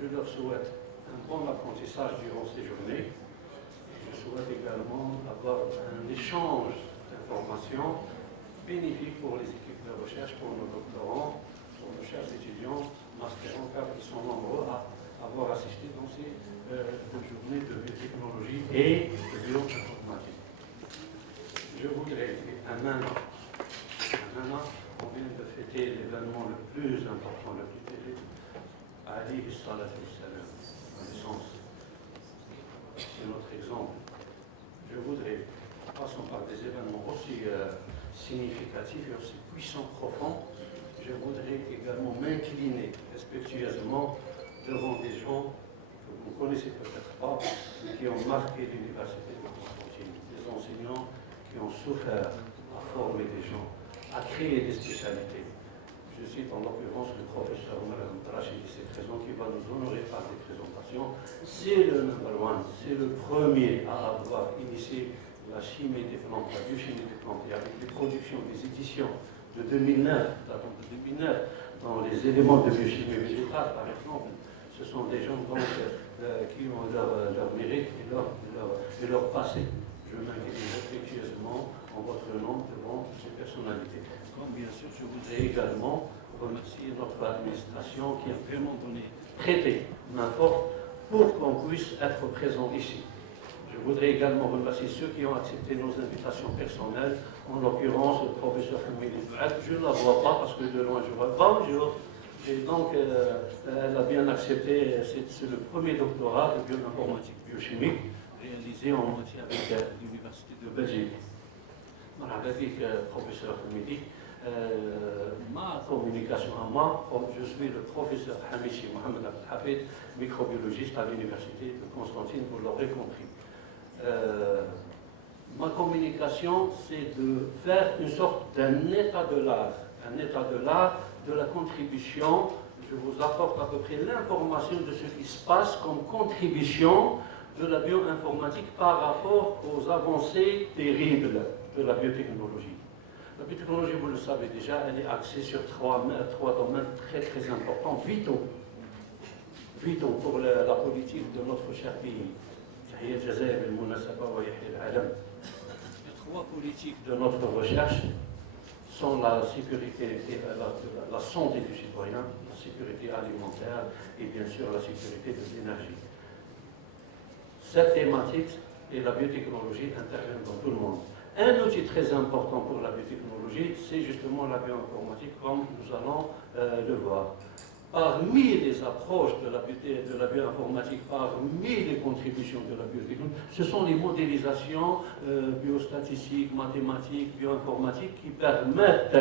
Je leur souhaite un bon apprentissage durant ces journées. Je souhaite également avoir un échange d'informations bénéfique pour les équipes de recherche, pour nos doctorants, pour nos chers étudiants, masters, car ils sont nombreux à avoir assisté dans ces journées de biotechnologie et de bioinformatique. Je voudrais, un an, on vient de fêter l'événement le plus important, le plus terrible, Ali Salatu Salam, la naissance. C'est notre exemple. Je voudrais, passons par des événements aussi significatifs et aussi puissants, profonds, je voudrais également m'incliner respectueusement devant des gens que vous ne connaissez peut-être pas, mais qui ont marqué l'université de Constantine, des enseignants qui ont souffert à former des gens, à créer des spécialités. Je cite en l'occurrence le professeur Rachid, c'est présent qui va nous honorer par des présentations. C'est le number one, c'est le premier à avoir initié la chimie des plantes, la biochimie des plantes, et avec les productions des éditions de 2009, datant de 2009, dans les éléments de biochimie végétale, par exemple. Ce sont des gens donc, qui ont leur mérite et leur passé. Je m'incline respectueusement en votre nom devant ces personnalités. Comme bien sûr, je voudrais également remercier notre administration qui a vraiment prêté main forte pour qu'on puisse être présent ici. Je voudrais également remercier ceux qui ont accepté nos invitations personnelles, en l'occurrence le professeur Hamidi Bouad. Je ne la vois pas parce que de loin je vois bonjour. Et donc elle a bien accepté, c'est le premier doctorat de bioinformatique biochimique réalisé en moitié avec l'Université de Belgique. Avec professeur Hamidi. Ma communication à moi, je suis le professeur Hamishi Mohamed Abdelhafid, microbiologiste à l'Université de Constantine, vous l'aurez compris. Ma communication, c'est de faire une sorte d'un état de l'art, de la contribution. Je vous apporte à peu près l'information de ce qui se passe comme contribution de la bioinformatique par rapport aux avancées terribles de la biotechnologie. La biotechnologie, vous le savez déjà, elle est axée sur trois domaines très très importants, vitaux pour la politique de notre cher pays. Les trois politiques de notre recherche sont la sécurité et la santé du citoyen, la sécurité alimentaire et bien sûr la sécurité de l'énergie. Cette thématique et la biotechnologie interviennent dans tout le monde. Un outil très important pour la biotechnologie, c'est justement la bioinformatique, comme nous allons le voir. Parmi les approches de la bioinformatique, parmi les contributions de la biotechnologie, ce sont les modélisations biostatistiques, mathématiques, bioinformatiques qui permettent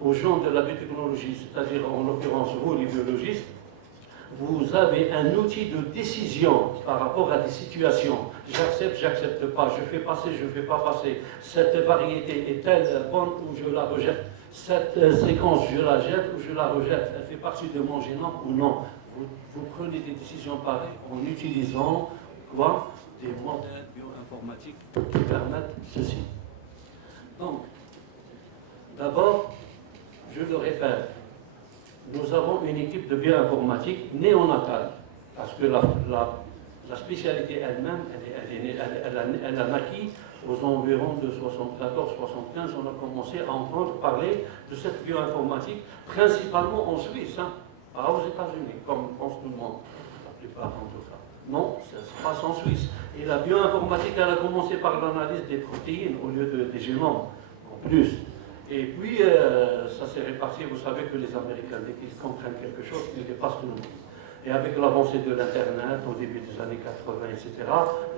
aux gens de la biotechnologie, c'est-à-dire en l'occurrence vous les biologistes, vous avez un outil de décision par rapport à des situations. J'accepte, j'accepte pas, je fais passer, je ne fais pas passer. Cette variété est-elle bonne ou je la rejette? Cette séquence, je la jette ou je la rejette? Elle fait partie de mon génome ou non? Vous prenez des décisions pareilles en utilisant quoi? Des modèles bioinformatiques qui permettent ceci. Donc, d'abord, je le répète, nous avons une équipe de bioinformatique néonatale, parce que la spécialité elle-même, elle a naquis aux environs de 74-75. On a commencé à entendre parler de cette bioinformatique, principalement en Suisse, pas aux États-Unis, comme pense tout le monde, la plupart en tout cas. Non, ça se passe en Suisse. Et la bioinformatique, elle a commencé par l'analyse des protéines au lieu des génomes, en plus. Et puis, ça s'est réparti. Vous savez que les Américains, dès qu'ils comprennent quelque chose, ils dépassent tout le monde. Et avec l'avancée de l'Internet au début des années 80, etc.,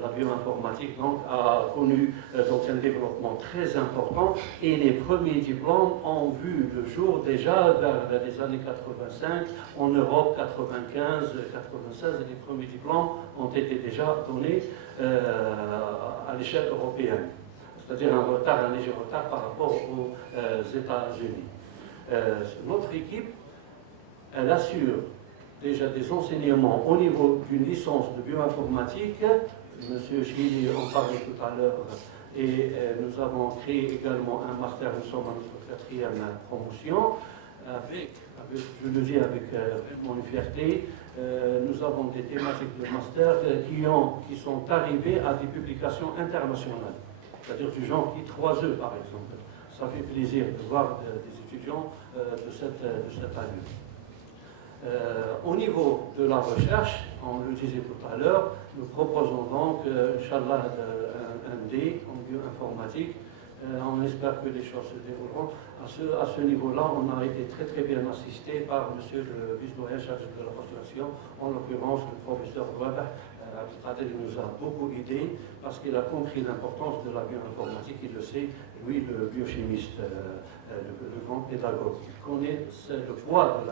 la bioinformatique donc, a connu donc, un développement très important. Et les premiers diplômes ont vu le jour déjà vers les années 85, en Europe, 95, 96, et les premiers diplômes ont été déjà donnés à l'échelle européenne. C'est-à-dire un léger retard par rapport aux États-Unis. Notre équipe, elle assure déjà des enseignements au niveau d'une licence de bioinformatique. M. Chili en parlait tout à l'heure. Et nous avons créé également un master, nous sommes à notre 4e promotion. je le dis avec mon fierté, nous avons des thématiques de master qui sont arrivées à des publications internationales, c'est-à-dire du genre I3E par exemple. Ça fait plaisir de voir des étudiants de cette allure. Au niveau de la recherche, on le disait tout à l'heure, nous proposons donc, Inch'Allah, un D en bioinformatique. On espère que les choses se dérouleront. À ce niveau-là, on a été très bien assisté par monsieur le vice-doyen chargé de la postulation, en l'occurrence le professeur Wabah. Il nous a beaucoup aidé parce qu'il a compris l'importance de la bioinformatique, il le sait, lui, le biochimiste, le grand pédagogue. Il connaît le poids de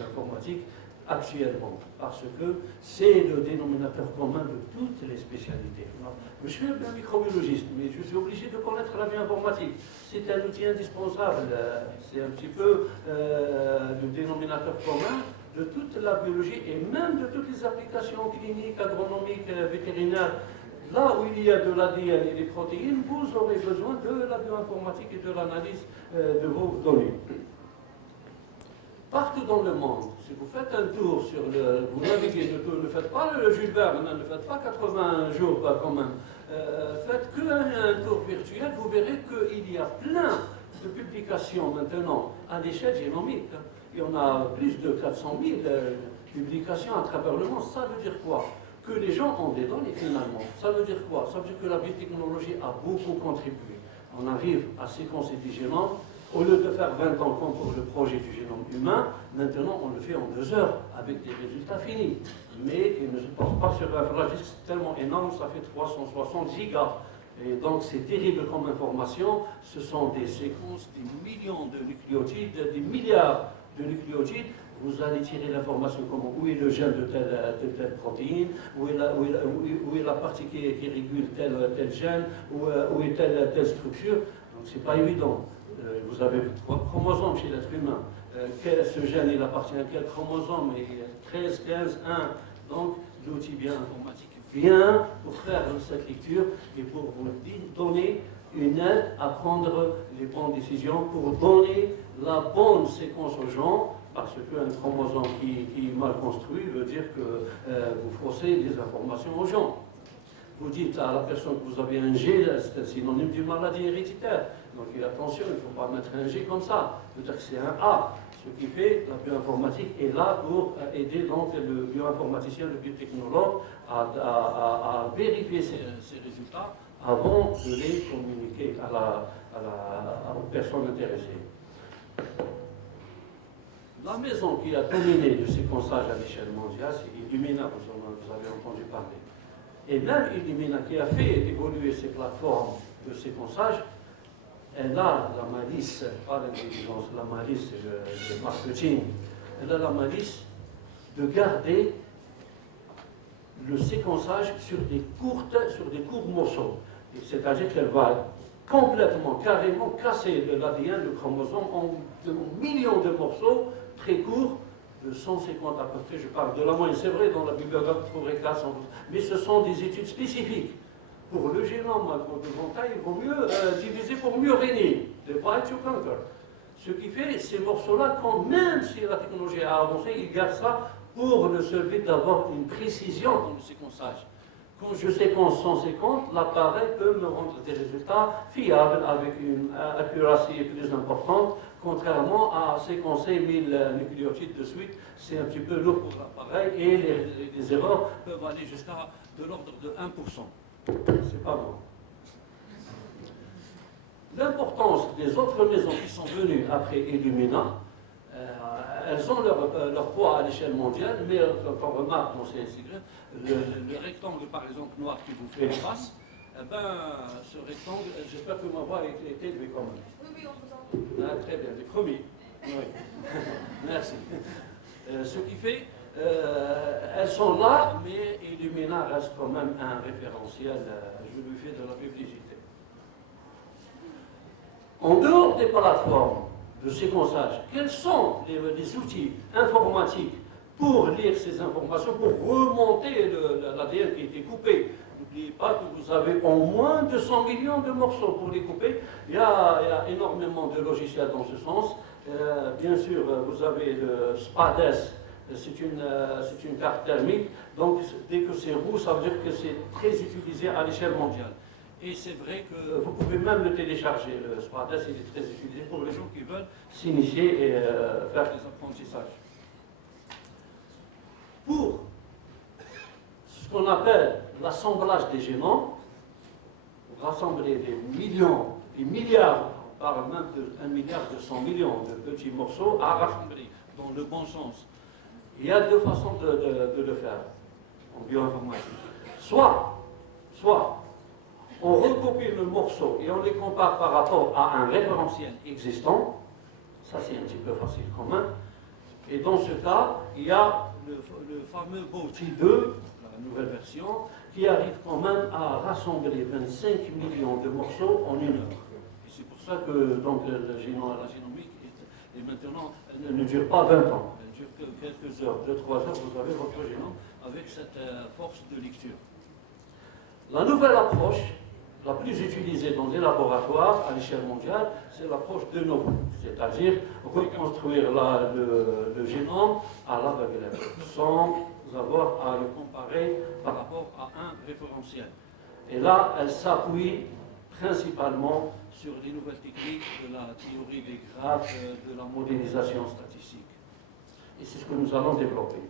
l'informatique actuellement, parce que c'est le dénominateur commun de toutes les spécialités. Je suis un microbiologiste, mais je suis obligé de connaître la bioinformatique. C'est un outil indispensable, c'est un petit peu le dénominateur commun de toute la biologie et même de toutes les applications cliniques, agronomiques, vétérinaires. Là où il y a de l'ADN et des protéines, vous aurez besoin de la bioinformatique et de l'analyse de vos données. Partout dans le monde, si vous faites un tour vous naviguez de tour, ne faites pas le Jules Verne, ne faites pas 80 jours quand même, faites qu'un tour virtuel, vous verrez qu'il y a plein de publications maintenant à l'échelle génomique. Il y en a plus de 400 000 publications à travers le monde. Ça veut dire quoi? Que les gens ont des données finalement. Ça veut dire quoi? Ça veut dire que la biotechnologie a beaucoup contribué. On arrive à séquencer des génomes. Au lieu de faire 20 ans comme pour le projet du génome humain, maintenant on le fait en 2 heures avec des résultats finis. Mais ils ne se portent pas sur un flash disk tellement énorme, ça fait 360 gigas. Et donc c'est terrible comme information. Ce sont des séquences, des millions de nucléotides, des milliards de nucléotides. Vous allez tirer l'information comme où est le gène de telle protéine, où est la partie qui régule tel gène, où est telle structure. Donc c'est pas évident. Vous avez 3 chromosomes chez l'être humain. Ce gène, il appartient à quel chromosome? 13, 15, 1. Donc, l'outil bioinformatique vient pour faire cette lecture et pour vous donner une aide à prendre les bonnes décisions, pour donner la bonne séquence aux gens, parce qu'un chromosome qui est mal construit veut dire que vous faussez les informations aux gens. Vous dites à la personne que vous avez un G, c'est un synonyme d'une maladie héréditaire. Donc attention, il ne faut pas mettre un G comme ça. Peut-être que c'est un A. Ce qui fait, la bioinformatique est là pour aider donc le bioinformaticien, le biotechnologue à vérifier ces résultats avant de les communiquer aux personnes intéressées. La maison qui a dominé le séquençage à l'échelle mondiale, c'est Illumina, vous avez entendu parler. Et même Illumina, qui a fait évoluer ces plateformes de séquençage, elle a la malice, pas l'intelligence, la malice, le marketing, elle a la malice de garder le séquençage sur des courts morceaux. C'est-à-dire qu'elle va complètement, carrément casser l'ADN, le chromosome, en millions de morceaux très courts, de 150 à peu près, je parle de la moyenne, c'est vrai, dans la bibliographie, vous trouverez 400, mais ce sont des études spécifiques. Pour le génome de il vaut mieux diviser pour mieux régner, divide to conquer. Ce qui fait, ces morceaux-là, même si la technologie a avancé, ils gardent ça pour le seul but d'avoir une précision dans le séquençage. Quand je séquence 150, l'appareil peut me rendre des résultats fiables avec une accuracy plus importante, contrairement à séquencer 1000 nucléotides de suite, c'est un petit peu lourd pour l'appareil et les erreurs peuvent aller jusqu'à de l'ordre de 1%. C'est pas bon. L'importance des autres maisons qui sont venues après Illumina, elles ont leur poids à l'échelle mondiale, mais quand on remarque dans ces le rectangle par exemple noir qui vous fait face, eh ben, ce rectangle, j'espère que ma voix a été élevée quand même. Oui, on vous entend. Très bien, les premiers. Oui. Merci. Ce qui fait, elles sont là, mais Illumina reste quand même un référentiel, je lui fais de la publicité. En dehors des plateformes de séquençage, quels sont les outils informatiques pour lire ces informations, pour remonter l'ADN qui a été coupé? N'oubliez pas que vous avez au moins 200 millions de morceaux pour les couper. Il y a énormément de logiciels dans ce sens. Bien sûr, vous avez le SPADES, c'est une carte thermique, donc dès que c'est rouge, ça veut dire que c'est très utilisé à l'échelle mondiale. Et c'est vrai que vous pouvez même le télécharger, le SPADES, il est très utilisé pour les gens qui veulent s'initier et faire des apprentissages. Pour ce qu'on appelle l'assemblage des génomes, rassembler des millions, des milliards, on parle même de 1 milliard 200 millions de petits morceaux à rassembler dans le bon sens. Il y a deux façons de le faire en bioinformatique. Soit on recopie le morceau et on les compare par rapport à un référentiel existant, ça c'est un petit peu facile quand même, et dans ce cas, il y a le fameux Bauti 2, la nouvelle version, qui arrive quand même à rassembler 25 millions de morceaux en 1 heure. Et c'est pour ça que donc, la génomique est maintenant, elle ne dure pas 20 ans, elle dure que quelques heures, 2-3 heures, vous avez votre génome avec cette force de lecture. La nouvelle approche, la plus utilisée dans les laboratoires à l'échelle mondiale, c'est l'approche de novo, c'est-à-dire reconstruire le génome à l'aveugle, sans avoir à le comparer par rapport à un référentiel. Et là, elle s'appuie principalement sur les nouvelles techniques de la théorie des graphes, de la modélisation statistique. Et c'est ce que nous allons développer.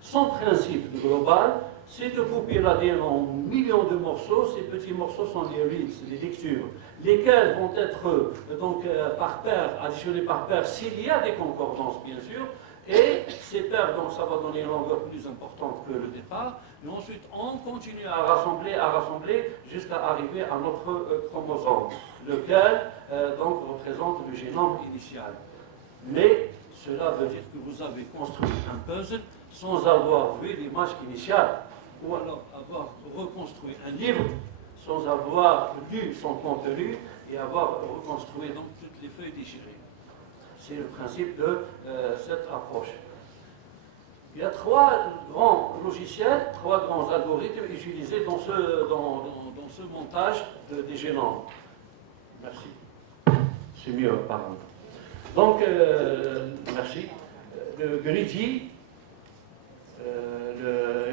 Son principe global, c'est de couper l'ADN en millions de morceaux. Ces petits morceaux sont les reads, les lectures, lesquels vont être donc par paire, additionnés par paire s'il y a des concordances, bien sûr. Et ces paires, donc ça va donner une longueur plus importante que le départ. Et ensuite, on continue à rassembler jusqu'à arriver à notre chromosome, lequel donc représente le génome initial. Mais cela veut dire que vous avez construit un puzzle sans avoir vu l'image initiale, ou alors avoir reconstruit un livre sans avoir lu son contenu et avoir reconstruit donc toutes les feuilles déchirées. C'est le principe de cette approche. Il y a 3 grands logiciels, 3 grands algorithmes utilisés dans ce montage des génomes. Merci. C'est mieux, pardon. Donc, merci. Le Greedy,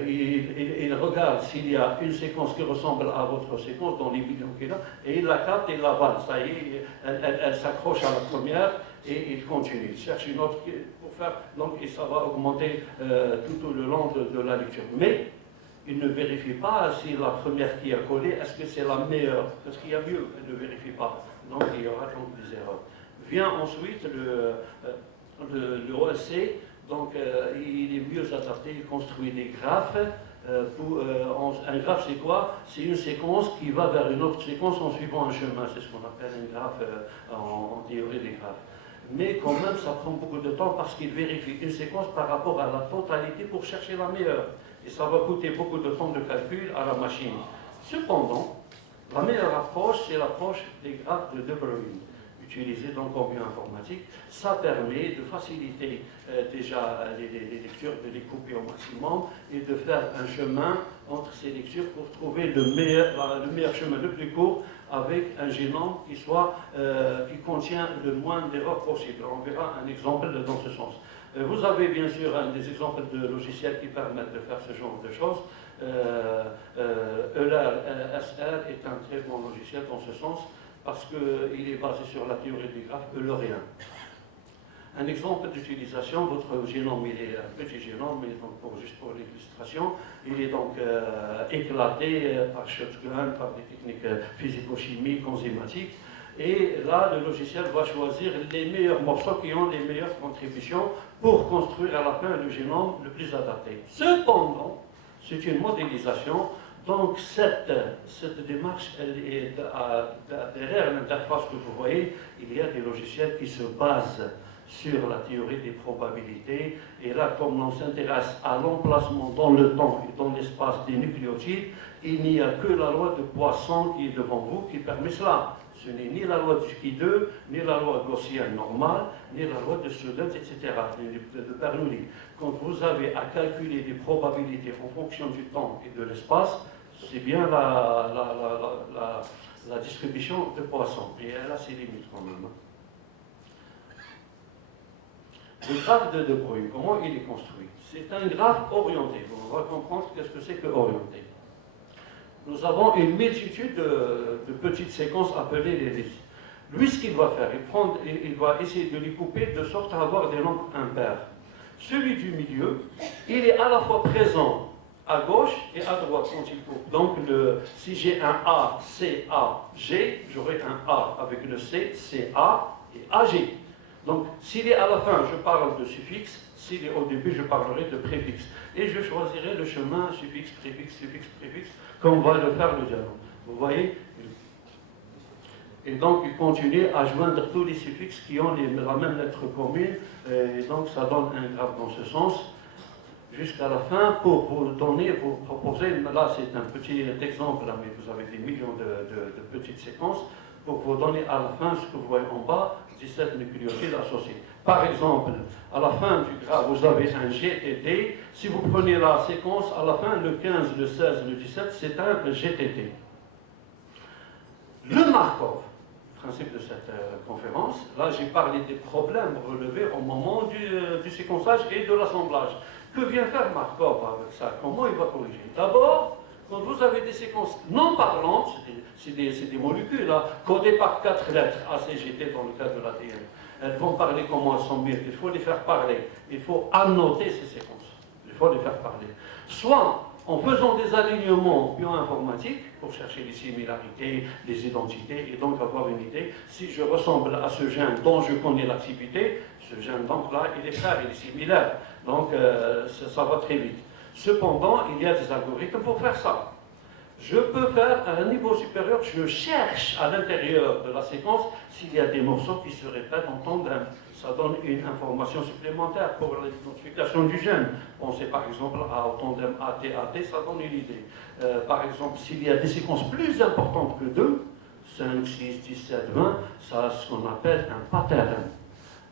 il regarde s'il y a une séquence qui ressemble à votre séquence dans les millions qu'il a, et il la capte et il l'avale. Ça y est, elle s'accroche à la première et il continue. Il cherche une autre pour faire, donc et ça va augmenter tout le long de la lecture. Mais il ne vérifie pas si la première qui a collé, est-ce que c'est la meilleure, parce qu'il y a mieux, il ne vérifie pas. Donc il y aura donc des erreurs. Vient ensuite le OLC. Donc, il est mieux adapté, il construit des graphes. Un graphe, c'est quoi? C'est une séquence qui va vers une autre séquence en suivant un chemin. C'est ce qu'on appelle un graphe en théorie des graphes. Mais quand même, ça prend beaucoup de temps parce qu'il vérifie une séquence par rapport à la totalité pour chercher la meilleure. Et ça va coûter beaucoup de temps de calcul à la machine. Cependant, la meilleure approche, c'est l'approche des graphes de De Bruyne, utilisé donc en bioinformatique. Ça permet de faciliter déjà les lectures, de les couper au maximum et de faire un chemin entre ces lectures pour trouver le meilleur chemin le plus court avec un génome qui contient le moins d'erreurs possible. On verra un exemple dans ce sens. Vous avez bien sûr des exemples de logiciels qui permettent de faire ce genre de choses. Euler SR est un très bon logiciel dans ce sens, parce qu'il est basé sur la théorie des graphes eulerien. Un exemple d'utilisation, votre génome, il est un petit génome, mais donc juste pour l'illustration, il est donc éclaté par shotgun, par des techniques physico-chimiques, enzymatiques, et là, le logiciel va choisir les meilleurs morceaux qui ont les meilleures contributions pour construire à la fin le génome le plus adapté. Cependant, c'est une modélisation. Donc cette démarche, elle est derrière l'interface que vous voyez, il y a des logiciels qui se basent sur la théorie des probabilités. Et là, comme on s'intéresse à l'emplacement dans le temps et dans l'espace des nucléotides, il n'y a que la loi de Poisson qui est devant vous qui permet cela. Ce n'est ni la loi de Cukis-2, ni la loi gaussienne normale, ni la loi de Student, etc., de Bernoulli. Quand vous avez à calculer des probabilités en fonction du temps et de l'espace, c'est bien la distribution de Poisson. Et elle a ses limites quand même. Le graphe de De Broglie, comment il est construit? C'est un graphe orienté. On va comprendre qu'est-ce que c'est que orienté. Nous avons une multitude de petites séquences appelées les listes. Lui, ce qu'il va faire, il va essayer de les couper de sorte à avoir des nombres impairs. Celui du milieu, il est à la fois présent à gauche et à droite quand il coupe. Donc, si j'ai un A, C, A, G, j'aurai un A avec le C, C, A et AG. Donc, s'il est à la fin, je parle de suffixe. S'il est au début, je parlerai de préfixe. Et je choisirai le chemin suffixe, préfixe, comme va le faire le dialogue. Vous voyez? Et donc, il continue à joindre tous les suffixes qui ont la même lettre commune. Et donc, ça donne un graphe dans ce sens. Jusqu'à la fin, pour vous donner, vous proposer, là c'est un petit exemple, là, mais vous avez des millions de petites séquences, pour vous donner à la fin ce que vous voyez en bas, 17 nucléotides associés. Par exemple, à la fin du graphe, vous avez un GTT. Si vous prenez la séquence, à la fin, le 15, le 16, le 17, c'est un GTT. Le Markov, principe de cette conférence, là j'ai parlé des problèmes relevés au moment du séquençage et de l'assemblage. Que vient faire Markov avec ça? Comment il va corriger? D'abord, quand vous avez des séquences non parlantes, c'est des molécules là, codées par 4 lettres, ACGT dans le cas de l'ADN, elles vont parler comment elles sont mises, il faut les faire parler, il faut annoter ces séquences, il faut les faire parler. Soit en faisant des alignements bioinformatiques pour chercher les similarités, les identités et donc avoir une idée, si je ressemble à ce gène dont je connais l'activité, ce gène donc là, il est frère, il est similaire, donc ça va très vite. Cependant, il y a des algorithmes pour faire ça. Je peux faire à un niveau supérieur, je cherche à l'intérieur de la séquence s'il y a des morceaux qui se répètent en tandem. Ça donne une information supplémentaire pour l'identification du gène. Pensez par exemple au tandem AT-AT, ça donne une idée. Par exemple, s'il y a des séquences plus importantes que 2, 5, 6, 17, 20, ça a ce qu'on appelle un pattern.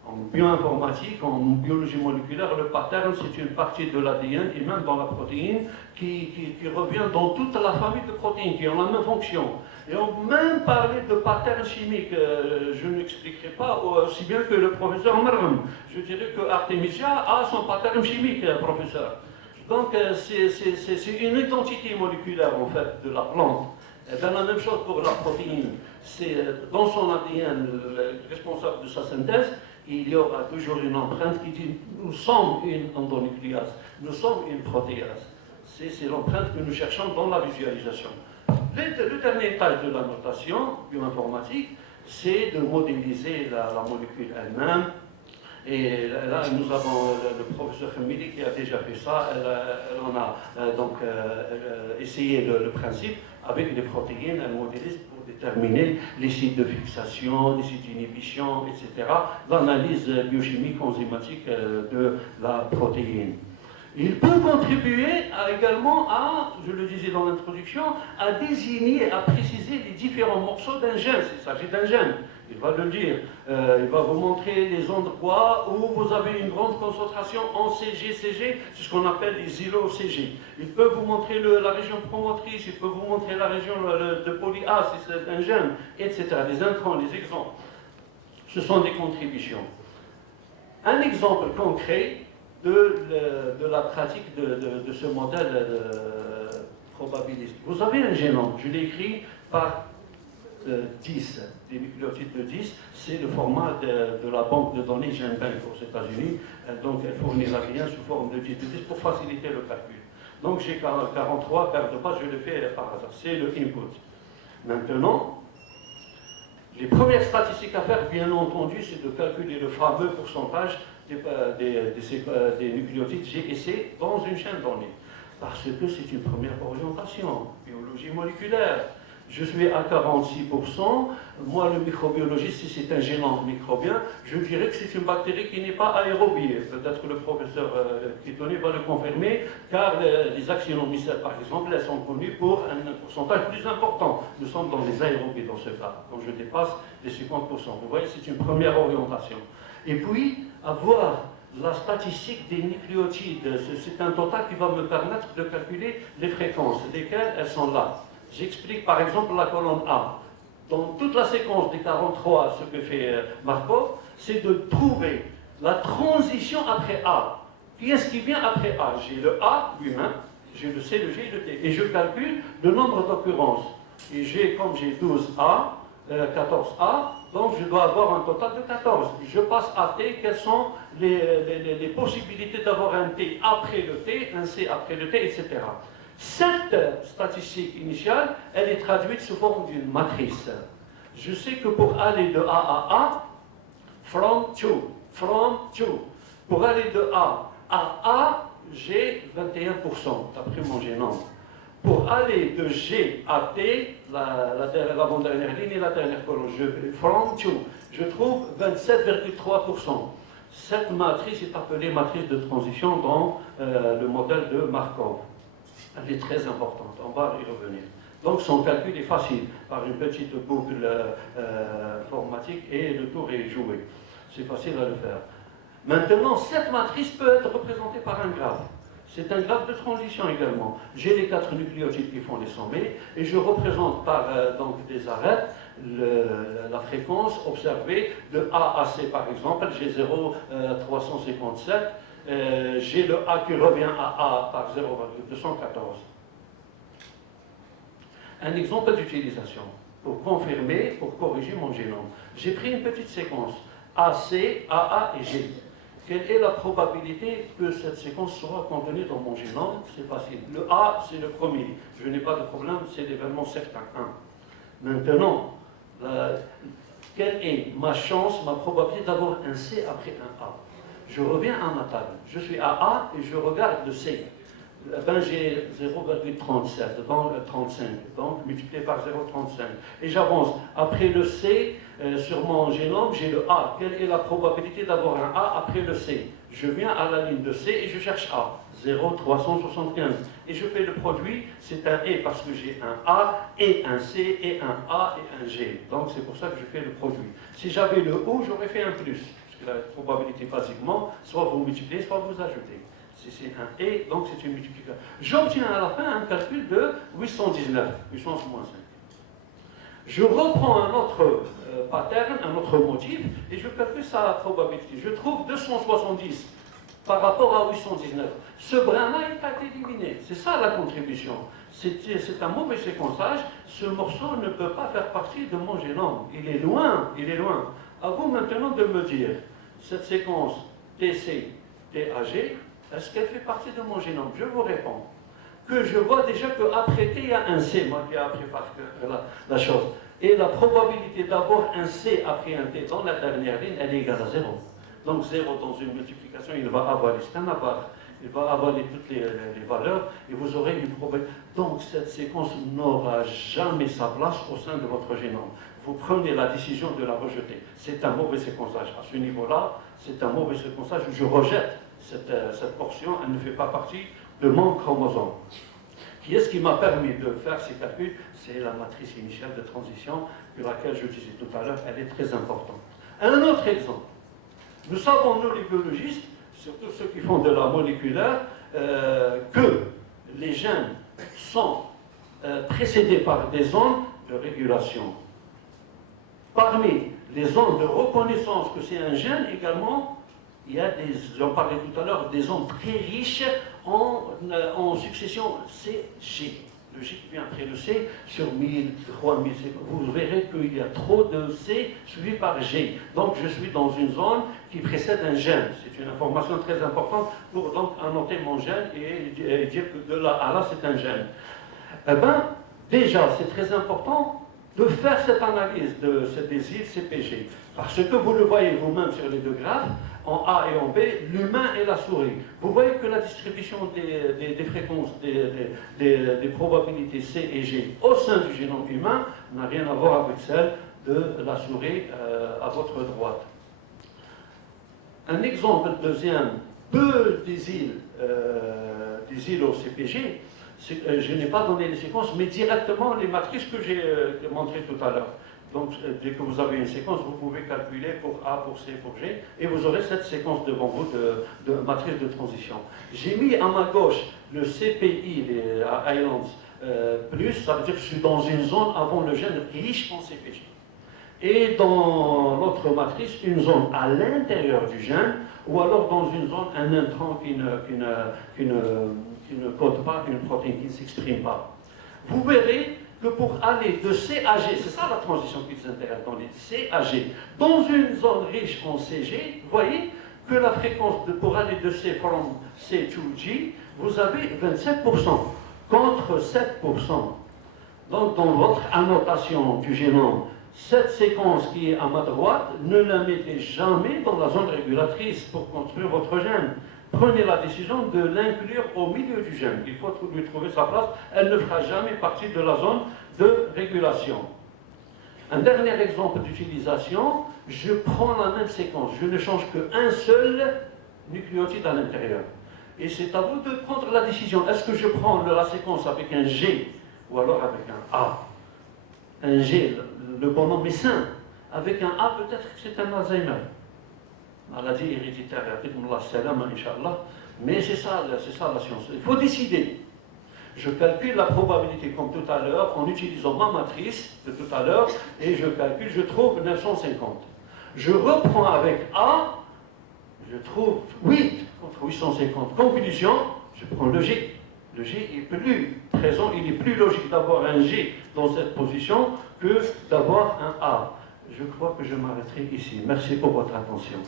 En bioinformatique, en biologie moléculaire, le pattern, c'est une partie de l'ADN et même dans la protéine qui revient dans toute la famille de protéines qui ont la même fonction. Et on peut même parler de pattern chimique. Je n'expliquerai pas aussi bien que le professeur Marham. Je dirais que Artemisia a son pattern chimique, professeur. Donc, c'est une identité moléculaire, en fait, de la plante. Et bien, la même chose pour la protéine. C'est dans son ADN, le responsable de sa synthèse, il y aura toujours une empreinte qui dit nous sommes une endonucléase, nous sommes une protéase. C'est l'empreinte que nous cherchons dans la visualisation. Le dernier étage de la notation bioinformatique, c'est de modéliser la molécule elle-même. Et là, nous avons le professeur Hamidi qui a déjà fait ça. Elle en a donc essayé le principe avec des protéines. Elle modélise pour déterminer les sites de fixation, les sites d'inhibition, etc. L'analyse biochimique enzymatique de la protéine. Il peut contribuer également à, je le disais dans l'introduction, à désigner, à préciser les différents morceaux d'un gène. Il s'agit d'un gène, il va le dire. Il va vous montrer les endroits où vous avez une grande concentration en CG, CG, c'est ce qu'on appelle les îlots CG. Il peut vous montrer la région promotrice, il peut vous montrer la région de poly-A, si c'est un gène, etc. Les intrants, les exemples, ce sont des contributions. Un exemple concret de la pratique de ce modèle probabiliste. Vous avez un génome, je l'ai écrit par 10, des nucléotides de 10, c'est le format de la banque de données GenBank aux États-Unis, donc elle fournit la rien sous forme de 10 pour faciliter le calcul. Donc j'ai 43 paires de bases, je le fais par hasard, c'est le input. Maintenant, les premières statistiques à faire, bien entendu, c'est de calculer le fameux pourcentage des nucléotides G et C dans une chaîne donnée. Parce que c'est une première orientation, biologie moléculaire. Je suis à 46%. Moi, le microbiologiste, si c'est un génome microbien, je dirais que c'est une bactérie qui n'est pas aérobie. Peut-être que le professeur Kitoni va le confirmer, car les actinomycètes, par exemple, elles sont connues pour un pourcentage plus important. Nous sommes dans les aérobies dans ce cas, quand je dépasse les 50%. Vous voyez, c'est une première orientation. Et puis, avoir la statistique des nucléotides, c'est un total qui va me permettre de calculer les fréquences, lesquelles elles sont là. J'explique par exemple la colonne A. Dans toute la séquence des 43, ce que fait Markov, c'est de trouver La transition après A. Qui est-ce qui vient après A? J'ai le A lui-même, j'ai le C, le G et le T. Et je calcule le nombre d'occurrences. Et comme j'ai 12A, 14A, donc je dois avoir un total de 14. Je passe à T, quelles sont les possibilités d'avoir un T après le T, un C après le T, etc. Cette statistique initiale, elle est traduite sous forme d'une matrice. Je sais que pour aller de A à A, from to, pour aller de A à A, j'ai 21%, d'après mon génome. Pour aller de G à T, l'avant-dernière ligne et la dernière colonne, from to, je trouve 27,3%. Cette matrice est appelée matrice de transition dans le modèle de Markov. Elle est très importante, on va y revenir. Donc son calcul est facile, par une petite boucle informatique et le tour est joué. C'est facile à le faire. Maintenant, cette matrice peut être représentée par un graphe. C'est un graphe de transition également. J'ai les 4 nucléotides qui font les sommets et je représente par donc des arêtes la fréquence observée de A à C par exemple. J'ai 0,357. J'ai le A qui revient à A par 0,214. Un exemple d'utilisation pour confirmer, pour corriger mon génome. J'ai pris une petite séquence AC, AA et G. Quelle est la probabilité que cette séquence soit contenue dans mon génome? C'est facile. Le A, c'est le premier. Je n'ai pas de problème, c'est l'événement certain. 1. Maintenant, quelle est ma chance, ma probabilité d'avoir un C après un A? Je reviens à ma table. Je suis à A et je regarde le C. Ben, j'ai 0,37, donc 35, donc multiplié par 0,35. Et j'avance. Après le C, sur mon génome, j'ai le A. Quelle est la probabilité d'avoir un A après le C? Je viens à la ligne de C et je cherche A. 0,375. Et je fais le produit, c'est un E parce que j'ai un A et un C et un A et un G. Donc c'est pour ça que je fais le produit. Si j'avais le O, j'aurais fait un plus. Parce que la probabilité, basiquement, soit vous multipliez, soit vous ajoutez. Si c'est un et, donc c'est une multiplication. J'obtiens à la fin un calcul de 819, 800 moins 5. Je reprends un autre pattern, un autre motif, et je calcule sa probabilité. Je trouve 270 par rapport à 819. Ce brin-là est éliminé. C'est ça la contribution. C'est un mauvais séquençage. Ce morceau ne peut pas faire partie de mon génome. Il est loin, il est loin. À vous maintenant de me dire, cette séquence TC, TAG, est-ce qu'elle fait partie de mon génome? Je vous réponds que je vois déjà qu'après T, il y a un C, moi qui ai appris par la chose. Et la probabilité d'avoir un C après un T dans la dernière ligne, elle est égale à 0. Donc 0 dans une multiplication, il va avaler, c'est un avare. Il va avaler toutes les valeurs et vous aurez une probabilité. Donc cette séquence n'aura jamais sa place au sein de votre génome. Vous prenez la décision de la rejeter. C'est un mauvais séquençage. À ce niveau-là, c'est un mauvais séquençage. Je rejette cette portion, elle ne fait pas partie de mon chromosome. Qui est-ce qui m'a permis de faire ces calculs? C'est la matrice initiale de transition sur laquelle je disais tout à l'heure, elle est très importante. Un autre exemple. Nous savons, nous les biologistes, surtout ceux qui font de la moléculaire, que les gènes sont précédés par des zones de régulation. Parmi les zones de reconnaissance que c'est un gène également, il y a des, j'en parlais tout à l'heure, des zones très riches en succession C-G. Le G qui vient après le C, sur 1000, 3000, vous verrez qu'il y a trop de C suivi par G. Donc je suis dans une zone qui précède un gène. C'est une information très importante pour donc annoter mon gène et dire que de là à là c'est un gène. Eh bien, déjà, c'est très important de faire cette analyse de ces îles CPG. Parce que vous le voyez vous-même sur les deux graphes, en A et en B, l'humain et la souris. Vous voyez que la distribution des fréquences, des probabilités C et G au sein du génome humain n'a rien à voir avec celle de la souris à votre droite. Un exemple deuxième des îles au CPG, je n'ai pas donné les séquences, mais directement les matrices que j'ai montrées tout à l'heure. Donc, dès que vous avez une séquence, vous pouvez calculer pour A, pour C, pour G, et vous aurez cette séquence devant vous de matrice de transition. J'ai mis à ma gauche le CPI, les Islands, plus, ça veut dire que je suis dans une zone avant le gène riche en CPG. et dans l'autre matrice, une zone à l'intérieur du gène, ou alors dans une zone, un intrant qui ne code pas, une protéine qui ne s'exprime pas. Vous verrez que pour aller de C à G, c'est ça la transition qui nous intéresse dans les C à G, dans une zone riche en CG, vous voyez que la fréquence pour aller de C from C to G, vous avez 27% contre 7%. Donc dans votre annotation du génome, cette séquence qui est à ma droite, ne la mettez jamais dans la zone régulatrice pour construire votre gène. Prenez la décision de l'inclure au milieu du gène. Il faut lui trouver sa place. Elle ne fera jamais partie de la zone de régulation. Un dernier exemple d'utilisation, je prends la même séquence. Je ne change qu'un seul nucléotide à l'intérieur. Et c'est à vous de prendre la décision. Est-ce que je prends la séquence avec un G ou alors avec un A? Un G, le bonhomme est sain. Avec un A, peut-être que c'est un Alzheimer. Maladie héréditaire, mais c'est ça la science. Il faut décider. Je calcule la probabilité comme tout à l'heure en utilisant ma matrice de tout à l'heure et je calcule, je trouve 950. Je reprends avec A, je trouve 8 contre 850. Conclusion, je prends le G. Le G est plus présent, il est plus logique d'avoir un G dans cette position que d'avoir un A. Je crois que je m'arrêterai ici. Merci pour votre attention.